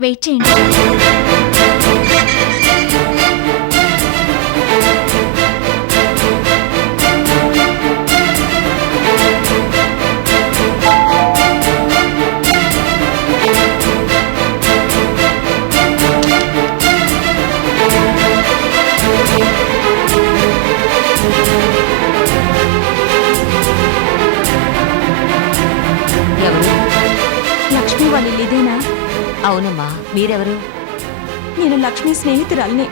Wait చేయండి మీరెవరు నేను లక్ష్మి స్నేహితురాల్ని.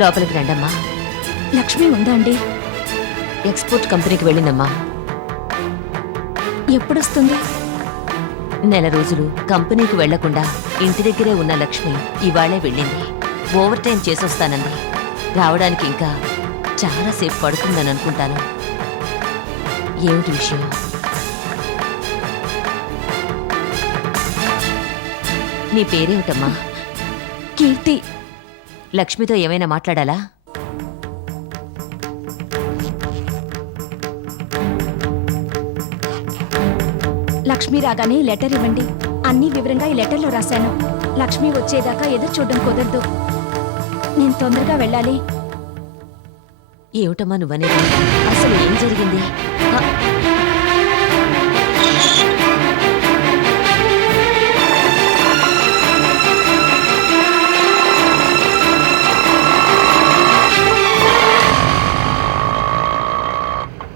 లోపలికి రండమ్మా. లక్ష్మి ఉందా అండి? ఎక్స్పోర్ట్ కంపెనీకి వెళ్ళిందమ్మా ఎప్పుడొస్తుంది? నెల రోజులు కంపెనీకి వెళ్ళకుండా ఇంటి దగ్గరే ఉన్న లక్ష్మి ఇవాళే వెళ్ళింది. ఓవర్ టైం చేసొస్తానంది. రావడానికి ఇంకా చాలాసేపు పడుతుందని అనుకుంటాను ఏమిటి విషయం? నీ పేరేమిటమ్మా? కీర్తి. లక్ష్మితో ఏమైనా మాట్లాడాలా? లక్ష్మి రాగానే లెటర్ ఇవ్వండి. అన్ని వివరంగా ఈ లెటర్లో రాశాను. లక్ష్మి వచ్చేదాకా ఎదురు చూడడం కుదరదు. నేను తొందరగా వెళ్ళాలి. ఏమిటమ్మా నువ్వనేది? అసలు ఏం జరిగింది?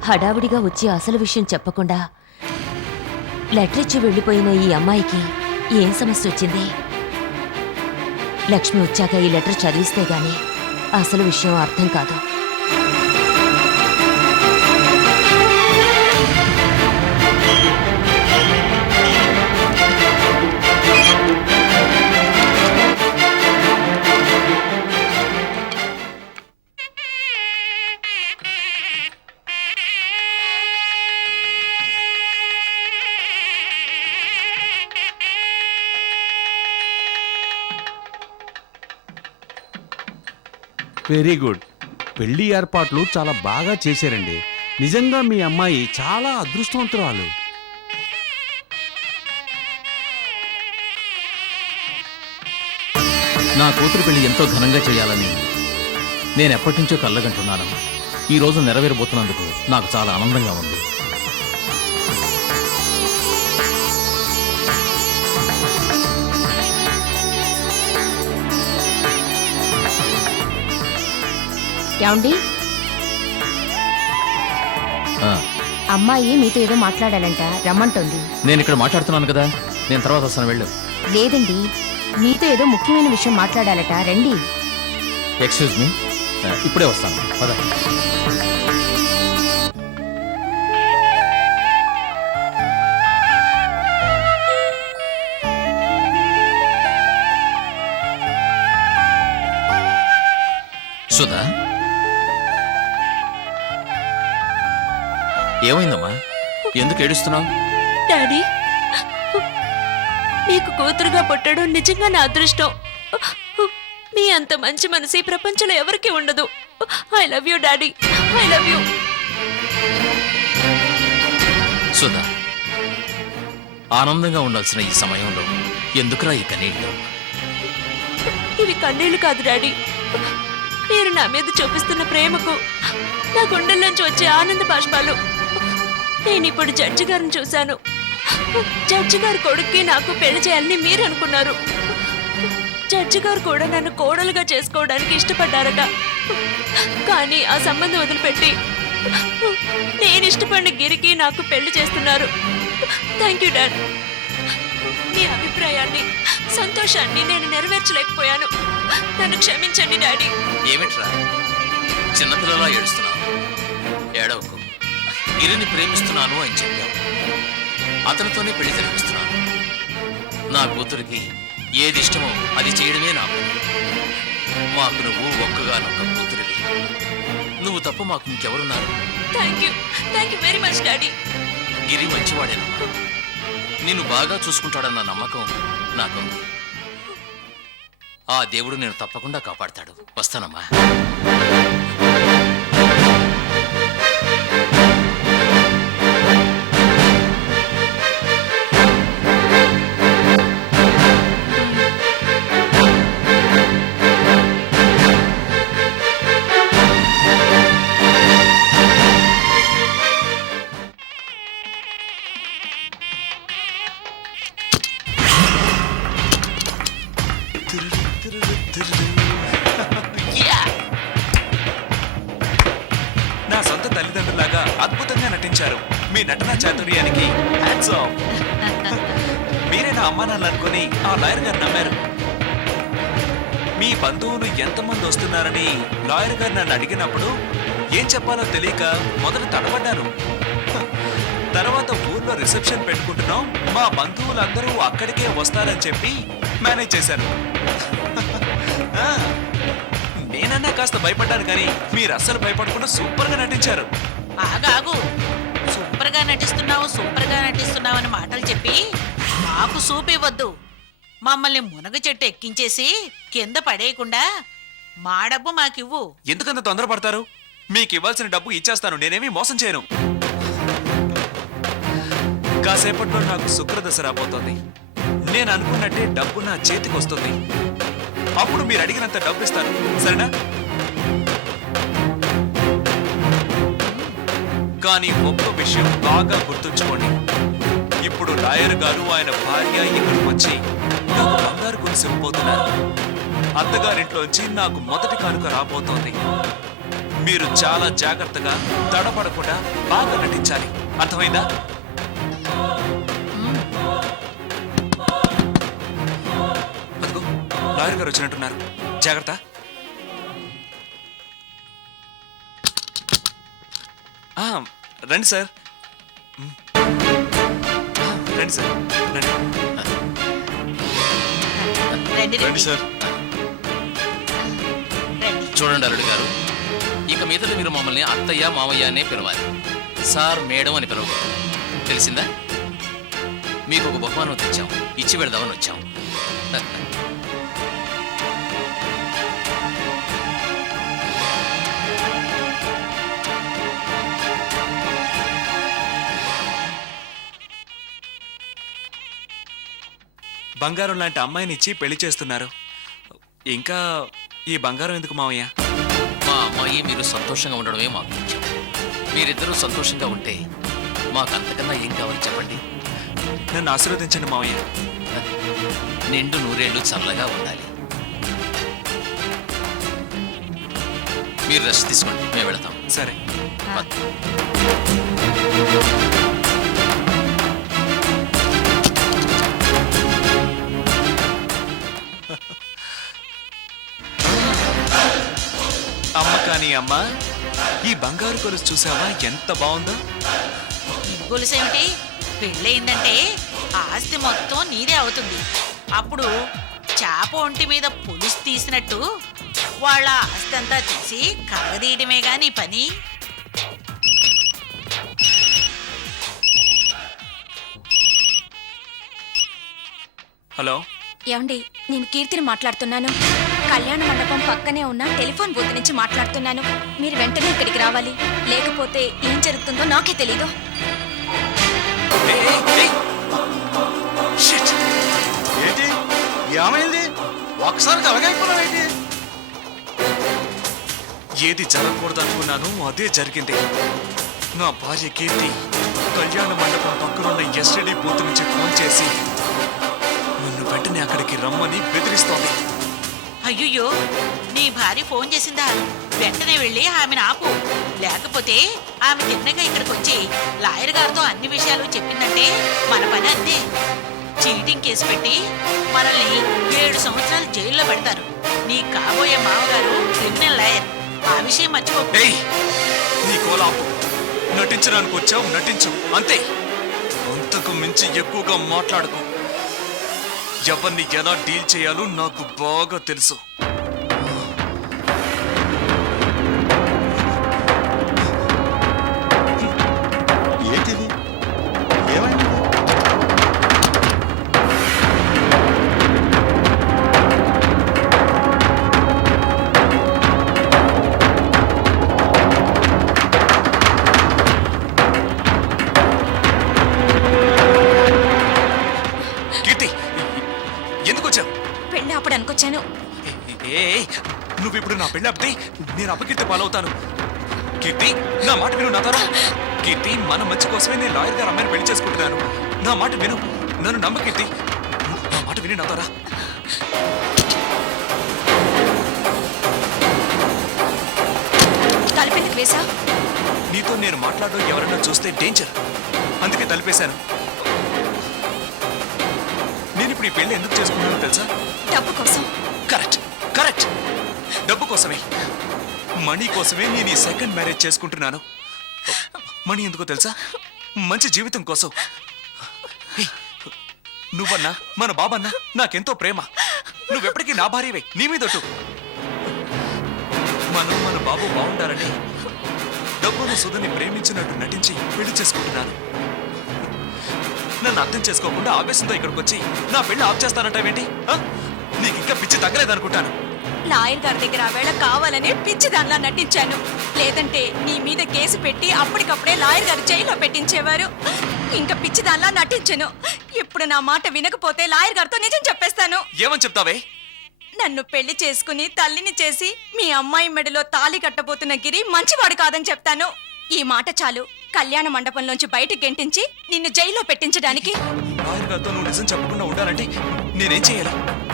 హడావుడిగా వచ్చి అసలు విషయం చెప్పకుండా లెటర్ ఇచ్చి వెళ్ళిపోయిన ఈ అమ్మాయికి ఏం సమస్య వచ్చింది? లక్ష్మి వచ్చాక ఈ లెటర్ చదివిస్తే గాని అసలు విషయం అర్థం కాదు. Very good. పెళ్ళి ఏర్పాట్లు చాలా బాగా చేశారండి. నిజంగా మీ అమ్మాయి చాలా అదృష్టవంతురాలు. నా కూతురు పెళ్ళి ఎంతో ఘనంగా చేయాలని నేను ఎప్పటి నుంచో కళ్ళగంటున్నాను. ఈ రోజు నెరవేరబోతున్నందుకు నాకు చాలా ఆనందంగా ఉంది. ఏమండి? ఆ, అమ్మాయి మీతో ఏదో మాట్లాడాలంట రమ్మంటోంది. నేను ఇక్కడ మాట్లాడుతున్నాను కదా నేను తర్వాత వస్తాను వెళ్ళు. లేదండి మీతో ఏదో ముఖ్యమైన విషయం మాట్లాడాలట రండి. ఎక్స్క్యూజ్ మీ ఇప్పుడే వస్తాను. పద. ఏమైందమ్మా? ఎందుకు ఏడుస్తున్నావు? డాడీ మీకు కూతురుగా పుట్టడం నిజంగా నా అదృష్టం. మీ అంత మంచి మనసు ఈ ప్రపంచంలో ఎవరికీ ఉండదు. I love you daddy. I love you. Sudha ఆనందంగా ఉండాల్సిన ఈ సమయంలో ఎందుకురా ఈ కన్నీళ్ళు? ఇవి కన్నీళ్ళు కాదు డాడీ. మీరు నా మీద చూపిస్తున్న ప్రేమకు నా గుండెల్లోంచి వచ్చే ఆనంద బాష్పాలు నేను ఇప్పుడు జడ్జి గారిని చూశాను. జడ్జి గారు కొడుక్కి నాకు పెళ్ళి చేయాలని మీరు అనుకున్నారు. జడ్జి గారు కూడా నన్ను కోడలుగా చేసుకోవడానికి ఇష్టపడ్డారట. కానీ ఆ సంబంధం వదిలిపెట్టి నేను ఇష్టపడిన గిరికి నాకు పెళ్ళి చేస్తున్నారు. థ్యాంక్ యూ డాడ్ మీ అభిప్రాయాన్ని సంతోషాన్ని నేను నెరవేర్చలేకపోయాను. నన్ను క్షమించండి డాడీ ఏమిట్రా? చిన్నపిల్లలా ఏడుస్తున్నావు. ఏడవకు. గిరిని ప్రేమిస్తున్నాను అని చెప్పావు. అతనితోనే పెళ్ళి జరిపిస్తున్నాను. నా కూతురికి ఏది ఇష్టమో అది చేయడమే నా మాకు నువ్వు ఒక్కగానొక్క కూతురివి. నువ్వు తప్ప మాకు ఇంకెవరున్నారు? Thank you thank you very much daddy. Giri మంచివాడేనమ్మా. నిన్ను బాగా చూసుకుంటాడన్న నమ్మకం నాకుంది. ఆ దేవుడు నేను తప్పకుండా కాపాడతాడు. వస్తానమ్మా. కూడా అద్భుతంగా నటించారు. మీ నటన చాతుర్యానికి హ్యాట్స్ ఆఫ్ మీరే నా అమ్మా నాన్న అనుకుని ఆ లాయర్ గారు నమ్మారు. మీ బంధువులు ఎంతమంది వస్తున్నారని లాయర్ గారు నన్ను అడిగినప్పుడు ఏం చెప్పాలో తెలియక మొదట తడబడ్డాను. తర్వాత ఊర్లో రిసెప్షన్ పెట్టుకుంటున్నాం మా బంధువులందరూ అక్కడికే వస్తారని చెప్పి మేనేజ్ చేశాను. నేనన్నా కాస్త భయపడ్డాను కానీ మీరు అస్సలు భయపడకుండా సూపర్గా నటించారు. ఆగాగు సూపర్గా నటిస్తున్నావు సూపర్గా నటిస్తున్నావు అని మాటలు చెప్పి మాకు సూపు ఇవ్వద్దు మమ్మల్ని మునగ చెట్టు ఎక్కించేసి కింద పడేయకుండా మా డబ్బు మాకివ్వు. ఎందుకంత తొందరపడతారు? మీకు ఇవ్వాల్సిన డబ్బు ఇచ్చేస్తాను నేనేమి మోసం చేయను. కాసేపట్లో నాకు శుక్రదశ రాబోతోంది. నేను అనుకున్నట్టే డబ్బు నా చేతికి వస్తుంది అప్పుడు మీరు అడిగినంత డబ్బు ఇస్తాను. సరేనా? కానీ ఒక్క విషయం బాగా గుర్తుంచుకోండి. ఇప్పుడు లాయర్ గారు ఆయన భార్య ఇక్కడికి వచ్చి నాకు బంగారు గురించి ఇవ్వబోతున్నారు అత్తగారింట్లోంచి నాకు మొదటి కానుక రాబోతోంది. మీరు చాలా జాగ్రత్తగా తడబడకుండా బాగా నటించాలి. అర్థమైందా? అదిగో లాయర్ గారు వచ్చినట్టున్నారు. జాగ్రత్త. రండి సార్. రండి సార్. రండి. రండి రండి. సార్. చూడండి అల్లుడు గారు ఇక మీదట మీరు మమ్మల్ని అత్తయ్య మామయ్య అనే పిలవాలి. సార్ మేడం అని పిలవకూడదు. తెలిసిందా? మీకు ఒక బహుమానం తెచ్చాం. ఇచ్చి పెడదామని వచ్చాం. బంగారం లాంటి అమ్మాయిని ఇచ్చి పెళ్ళి చేస్తున్నారు. ఇంకా ఈ బంగారం ఎందుకు మావయ్య? మా అమ్మాయి మీరు సంతోషంగా ఉండడమే మాకు ముఖ్యం మీరిద్దరూ సంతోషంగా ఉంటే మాకు అంతకన్నా ఏం కావాలి చెప్పండి? నన్ను ఆశీర్వదించండి మావయ్య. నిండు నూరేళ్ళు చల్లగా ఉండాలి. మీరు రెస్ట్ తీసుకోండి మేము వెళతాం. సరే. కానీ అమ్మ ఈ బంగారు కొలుసు చూసావా? ఎంత బాగుందో. గొలుసేమిటి పెళ్ళయిందంటే ఆస్తి మొత్తం నీదే అవుతుంది. అప్పుడు చేప ఒంటి మీద పులుసు తీసినట్టు వాళ్ళ ఆస్తి అంతా తీసి కరగదీయడమే గాని పని. హలో. ఏమండి నేను కీర్తిని మాట్లాడుతున్నాను. కళ్యాణ మండపం పక్కనే ఉన్న టెలిఫోన్ బూత్ నుంచి మాట్లాడుతున్నాను. మీరు వెంటనే ఇక్కడికి రావాలి. లేకపోతే ఏం జరుగుతుందో నాకే తెలీదు. ఏంటి? ఏమైంది ఒకసారి ఏది? జరగకూడదు అనుకున్నాను అదే జరిగింది. నా భార్య కీర్తి కళ్యాణ మండపం పక్కనున్న ఎస్టీడీ బూత్ నుంచి ఫోన్ చేసి నన్ను వెంటనే అక్కడికి రమ్మని బెదిరిస్తోంది. అయ్యయ్యో నీ భార్య ఫోన్ చేసిందా? వెంటనే వెళ్ళి ఆమెను ఆపు. లేకపోతే ఆమె తిన్నగా ఇక్కడికి వచ్చి లాయర్ గారితో అన్ని విషయాలు చెప్పిందంటే మన పని అంతే. చీటింగ్ కేసు పెట్టి మనల్ని ఏడు సంవత్సరాలు జైల్లో పెడతారు. నీ కాబోయే మామగారు క్రిమినల్ లాయర్. ఆ విషయం మర్చిపో నీ కోలాపు నటించడానికి వచ్చావు నటించు. అంతే. అంతకు మించి ఎక్కువగా మాట్లాడుకో. ఎవరిని ఎలా డీల్ చేయాలో నాకు బాగా తెలుసు. వచ్చాను. నువ్వు ఇప్పుడు నా పెళ్ళి ఆపితే నేను అపకీర్తి పాలవుతాను. కీర్తి నా మాట విను నా ద్వారా కీర్తి మన మంచి కోసమే నేను లాయర్ గారు అమ్మాయిని పెళ్ళి చేసుకుంటున్నాను. నా మాట విను నన్ను నమ్మ కీర్తి. నా మాట విని నా వేసా నీతో నేను మాట్లాడడం ఎవరైనా చూస్తే డేంజర్ అందుకే తలిపేశాను. నేను ఇప్పుడు ఈ పెళ్ళి ఎందుకు చేసుకున్నానో తెలుసా? డబ్బు కోసం. Correct correct. డబ్బు కోసమే. మనీ కోసమే నేను ఈ సెకండ్ మ్యారేజ్ చేసుకుంటున్నాను. మనీ ఎందుకో తెలుసా? మంచి జీవితం కోసం. నువ్వన్నా మన బాబన్నా నాకెంతో ప్రేమ. నువ్వెప్పటికీ నా భార్యవే నీ మీదొట్టు మనం మన బాబు బాగుండాలని డబ్బును సుధని ప్రేమించినట్టు నటించి పెళ్ళి చేసుకుంటున్నాను. నన్ను అర్థం చేసుకోకుండా ఆవేశంతో ఇక్కడికి వచ్చి నా పెళ్ళి ఆఫ్ చేస్తానంటావేంటి నీకు ఇంకా పిచ్చి తగ్గలేదనుకుంటాను. లాయర్ గారి దగ్గర ఆ వేళ కావాలనే పిచ్చి దానిలా నటించాను. లేదంటే నీ మీద కేసు పెట్టి అప్పటికప్పుడే లాయర్ గారు జైల్లో పెట్టించేవారు. ఇంకా పిచ్చి దానిలా నటించను. ఇప్పుడు నా మాట వినకపోతే లాయర్ గారితో నిజం చెప్పేస్తాను. ఏమని చెప్తావే? నన్ను పెళ్ళి చేసుకుని తల్లిని చేసి మీ అమ్మాయి మెడలో తాళి కట్టబోతున్న గిరి మంచివాడు కాదని చెప్తాను. ఈ మాట చాలు. కళ్యాణ మండపంలోంచి బయటికి గెంటించి నిన్ను జైల్లో పెట్టించడానికి. లాయర్ గారితో నువ్వు నిజం చెప్పకుండా ఉండాలంటే నేనేం చేయాలి?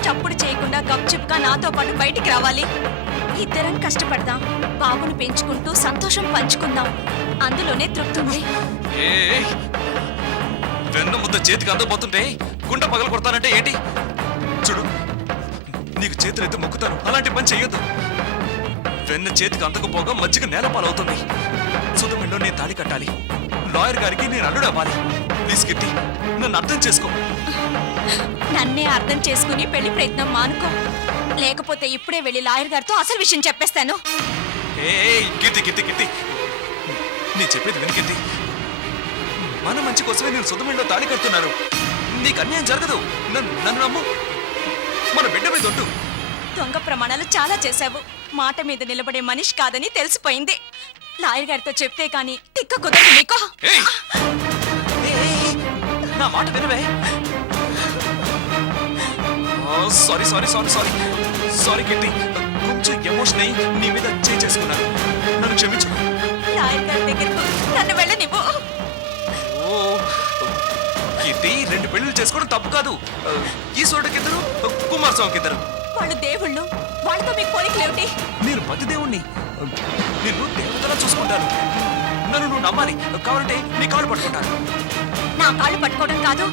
చప్పుడు చేయకుండా గప్చుప్గా నాతో పాటు బయటికి రావాలి. ఇద్దరం కష్టపడదాం. బాబును పెంచుకుంటూ సంతోషం పంచుకుందాం. అందులోనే తృప్తి ఉంది ఏ వెన్న ముద్ద చేతికి అందబోతుంటే గుండె పగలు కొడతానంటే ఏంటి? చూడు నీకు చేతులైతే మొక్కుతాను. అలాంటి పని చెయ్యొద్దు. వెన్న చేతికి అందకపోగా మజ్జిగ నేల పాలవుతుంది సుధమిలో నేను తాళి కట్టాలి. లాయర్ గారికి నేను అల్లుడు అవ్వాలి ప్లీజ్ నన్ను అర్థం చేసుకో. నన్నే అర్థం చేసుకుని పెళ్ళి ప్రయత్నం మానుకో. లేకపోతే ఇప్పుడే వెళ్ళి లాయర్ గారితో అసలు విషయం చెప్పేస్తాను. నేను చెప్పేది మన మంచి కోసమే నేను సుధమిలో తాళి కడుతున్నాను నీకు అన్యాయం జరగదు. నన్ను నన్ను నమ్ము. మన బిడ్డ మీద ఒట్టు. దొంగ ప్రమాణాలు చాలా చేశావు. మాట మీద నిలబడే మనిషి కాదని తెలిసిపోయింది. లాయర్ గారితో చెప్తే కానీ తిక్క కుదరదు నీకో! నా మాట వినవే. Sorry sorry sorry sorry. Sorry Keerthi. కొంచెం ఎమోషన్ అయ్యి నీ మీద చేయి చేసుకున్నాను. నన్ను క్షమించు. ఓ కీర్తి రెండు పెళ్ళిళ్ళు చేసుకోవడం తప్పు కాదు. ఈశ్వరుడికి ఇద్దరు కుమారస్వామికి ఇద్దరు వాళ్ళు దేవుళ్ళు. వాళ్ళతో మీకు పోలికలేమిటి నేను పతి దేవుణ్ణి నిన్ను దేవతలా చూసుకుంటాను. నన్ను నువ్వు నమ్మాలి. కావాలంటే నీ కాళ్ళు పట్టుకుంటాను. నా కాళ్ళు పట్టుకోవడం కాదు.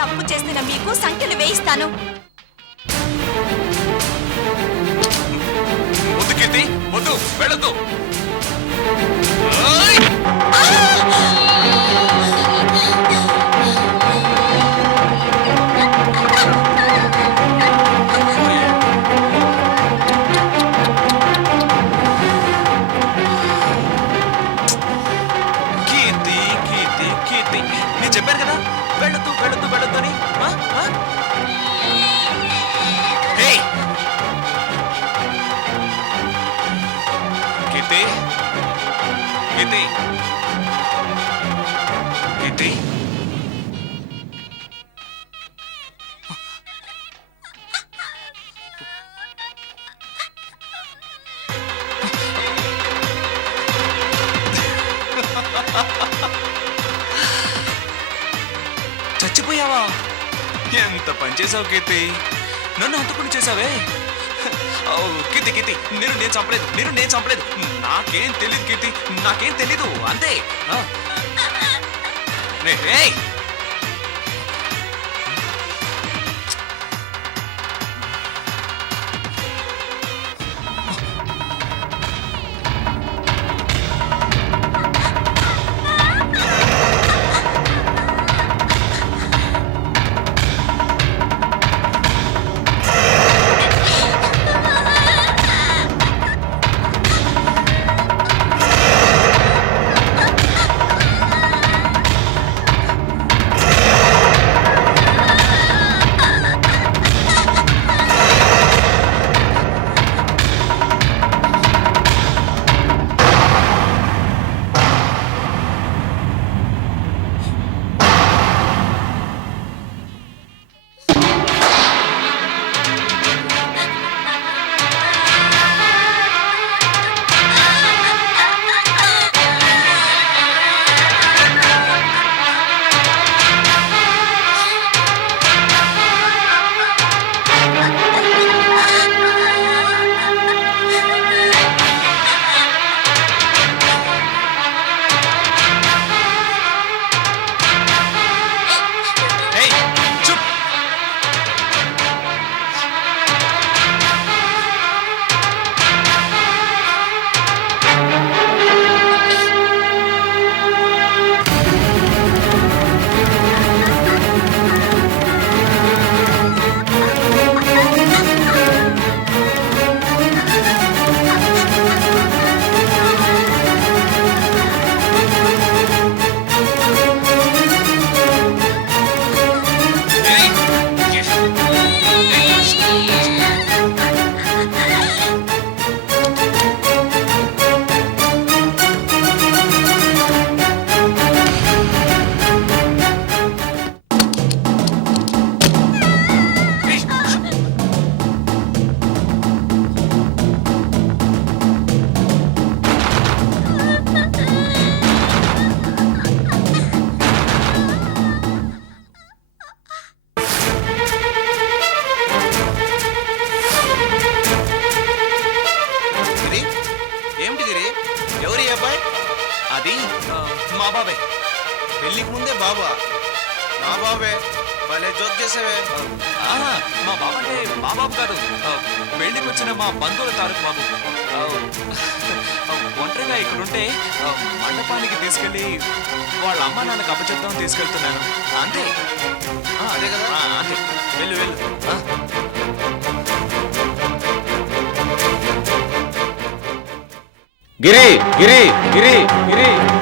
తప్పు చేసిన మీకు సంఖ్యలు వేయిస్తాను. వద్దు వెళ్ళొద్దు. కీర్తి కీర్తి కీర్తి. నేను చెప్పాను కదా వెళ్ళొద్దు వెళ్ళొద్దు వెళ్ళొద్దు అని కీర్తి కీర్తి నేను నేను చంపలేదు నేను నేను చంపలేదు. నాకేం తెలియదు కీర్తి నాకేం తెలీదు అంతే. గిరి గిరి గిరి గిరి గిరి